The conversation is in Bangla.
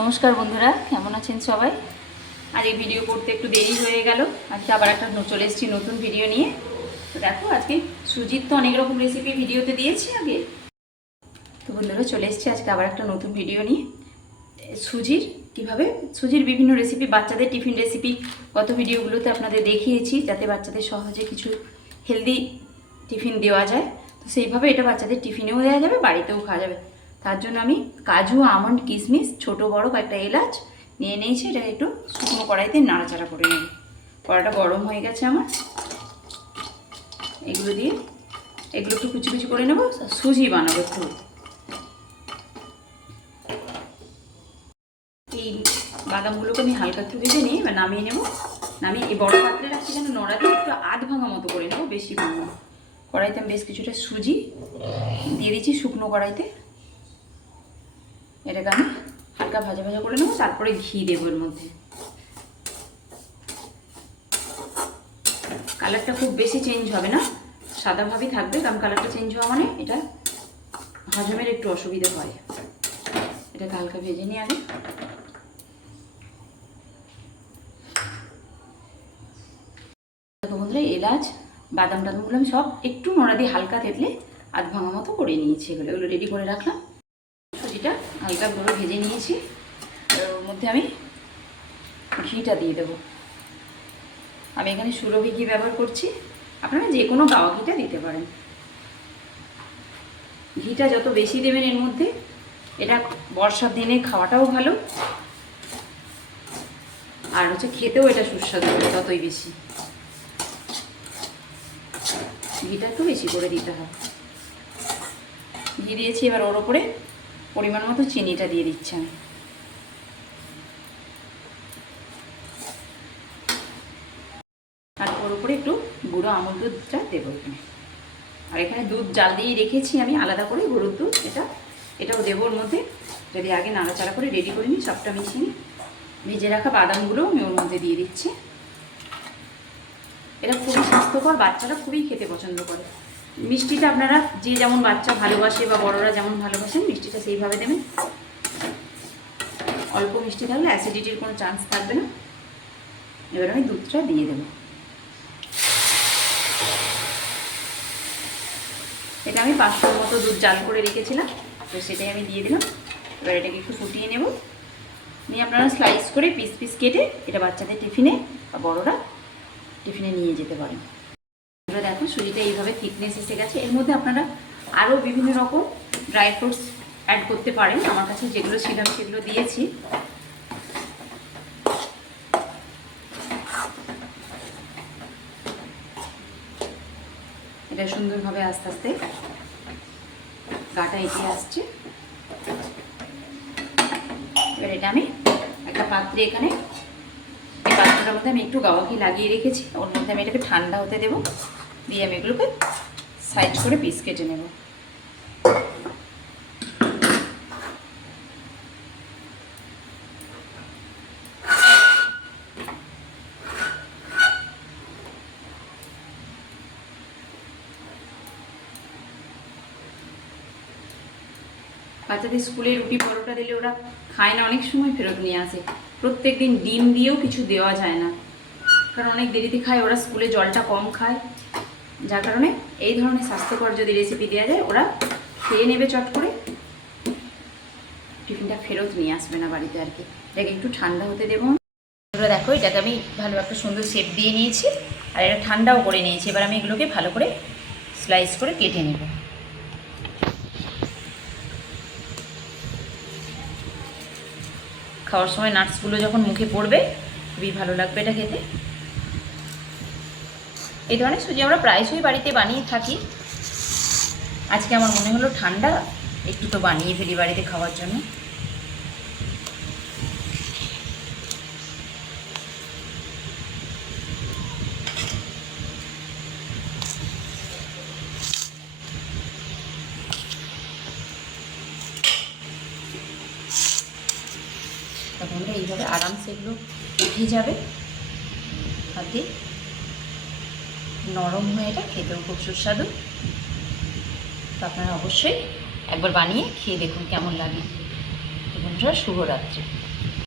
নমস্কার বন্ধুরা, কেমন আছেন সবাই? আজ এই ভিডিও করতে একটু দেরি হয়ে গেল। আজকে আবার একটা চলে এসেছি নতুন ভিডিও নিয়ে। তো দেখো, আজকে সুজির তো অনেক রকম রেসিপি ভিডিওতে দিয়েছি আগে। তো বন্ধুরা, চলে এসেছি আজকে আবার একটা নতুন ভিডিও নিয়ে। সুজির বিভিন্ন রেসিপি, বাচ্চাদের টিফিন রেসিপি গত ভিডিওগুলোতে আপনাদের দেখিয়েছি, যাতে বাচ্চাদের সহজে কিছু হেলদি টিফিন দেওয়া যায়। তো সেইভাবে এটা বাচ্চাদের টিফিনেও দেওয়া যাবে, বাড়িতেও খাওয়া যাবে। তার জন্য আমি কাজু, আমন্ড, কিশমিশ, ছোটো বড় কয়েকটা এলাচ নিয়ে নিয়েছি। এটাকে একটু শুকনো কড়াইতে নাড়াচাড়া করে নেব। কড়াটা গরম হয়ে গেছে আমার। এগুলো একটু কুচি কুচি করে নেবো। সুজি বানাবো একটু। এই বাদামগুলোকে আমি হালকা একটু ভেজে নিই, এবার নামিয়ে নেব। নামিয়ে এই বড় পাত্রে রাখছি যেন নড়া দিয়ে একটু আধ ভাঙা মতো করে নেবো, বেশি ভাঙবো। কড়াইতে আমি বেশ কিছুটা সুজি দিয়ে দিচ্ছি শুকনো কড়াইতে। এটাকে আমি হালকা ভাজা ভাজা করে নেবো, তারপরে ঘি দেবো এর মধ্যে। কালারটা খুব বেশি চেঞ্জ হবে না, সাদাভাবেই থাকবে, কারণ কালারটা চেঞ্জ হওয়া মানে এটা হজমের একটু অসুবিধা হয়। এটাকে হালকা ভেজে নিই আগে। দেখো বন্ধুরা, এলাচ, বাদাম টাদামগুলো আমি সব একটু নোড়া দিয়ে হালকা থেতলে আধ ভাঙা মতো করে নিয়েছি। এগুলো রেডি করে রাখলাম। সুজিটা হালকা করে ভেজে নিয়েছি। ওর মধ্যে আমি ঘিটা দিয়ে দেবো। আমি এখানে সুরভি ঘি ব্যবহার করছি, আপনারা যে কোনো গাওয়া ঘিটা দিতে পারেন। ঘিটা যত বেশি দেবেন এর মধ্যে, এটা বর্ষার দিনে খাওয়াটাও ভালো, আর খেতেও এটা সুস্বাদু হবে ততই বেশি। ঘিটা একটু বেশি করে দিতে হবে। ঘি দিয়েছি, এবার ওর ওপরে পরিমাণ মতো চিনিটা দিয়ে দিচ্ছি আমি। আর ওর উপরে একটু গুঁড়ো আমুল দুধটা দেবো এখানে। আর এখানে দুধ জাল দিয়ে রেখেছি আমি আলাদা করে, গরুর দুধ। এটাও দেবো ওর মধ্যে। যদি আগে নাড়াচাড়া করে রেডি করে নিই, সবটা মিশিয়ে নিই। ভেজে রাখা বাদামগুলো আমি ওর মধ্যে দিয়ে দিচ্ছি। এটা খুবই স্বাস্থ্যকর, বাচ্চারা খুবই খেতে পছন্দ করে। মিষ্টিটা আপনারা যে যেমন বাচ্চা ভালোবাসে বা বড়রা যেমন ভালোবাসেন, মিষ্টিটা সেইভাবে দেবেন। অল্প মিষ্টি থাকলে অ্যাসিডিটির কোনো চান্স থাকবে না। এবার আমি দুধটা দিয়ে দেবো। এটা আমি 500 মতো দুধ জাল করে রেখেছিলাম, তো সেটাই আমি দিয়ে দিলাম। এবার এটাকে একটু ফুটিয়ে নেব। নিয়ে আপনারা স্লাইস করে পিস পিস কেটে এটা বাচ্চাদের টিফিনে বা বড়রা টিফিনে নিয়ে যেতে পারেন। এবার দেখো, সুজিটা এইভাবে থিকনেস এসে গেছে। এর মধ্যে আপনারা আরও বিভিন্ন রকম ড্রাই ফ্রুটস অ্যাড করতে পারেন। আমার কাছে যেগুলো ছিল সেগুলো দিয়েছি। এটা সুন্দরভাবে আস্তে আস্তে গাটা এগিয়ে আসছে। এবার এটা আমি একটা পাত্রে, এখানে এই পাত্রটার মধ্যে আমি একটু গাওয়া ঘি লাগিয়ে রেখেছি, ওর মধ্যে আমি এটাকে ঠান্ডা হতে দেবো। দিয়ে আমি এগুলোকে সাইজ করে পিস কেটে নেব। বাচ্চাদের স্কুলে রুটি পরোটা দিলে ওরা খায় না, অনেক সময় ফেরত নিয়ে আসে। প্রত্যেক দিন ডিম দিয়েও কিছু দেওয়া যায় না, কারণ অনেক দেরিতে খায় ওরা, স্কুলে জলটা কম খায়। যার কারণে এই ধরনের স্বাস্থ্যকর যদি রেসিপি দেওয়া যায়, ওরা খেয়ে নেবে চট করে, টিফিনটা ফেরত নিয়ে আসবে না বাড়িতে আর কি। এটাকে একটু ঠান্ডা হতে দেবো। এগুলো দেখো, এটাকে আমি ভালো একটা সুন্দর শেপ দিয়ে নিয়েছি, আর এটা ঠান্ডাও করে নিয়েছি। এবার আমি এগুলোকে ভালো করে স্লাইস করে কেটে নেব। খাওয়ার সময় নাটসগুলো যখন মুখে পড়বে, খুবই ভালো লাগবে এটা খেতে। এই ধরনের সুজি আমরা প্রায়শই বাড়িতে বানিয়ে থাকি। আজকে আমার মনে হলো ঠান্ডা, একটু তো বানিয়ে ফেলি বাড়িতে খাওয়ার জন্য। তখন এইভাবে আরামসে এগুলো উঠে যাবে হাতে, নরম হয়ে, এটা খেতেও খুব সুস্বাদু। তো আপনারা অবশ্যই একবার বানিয়ে খেয়ে দেখুন কেমন লাগে। বন্ধুরা, শুভরাত্রি।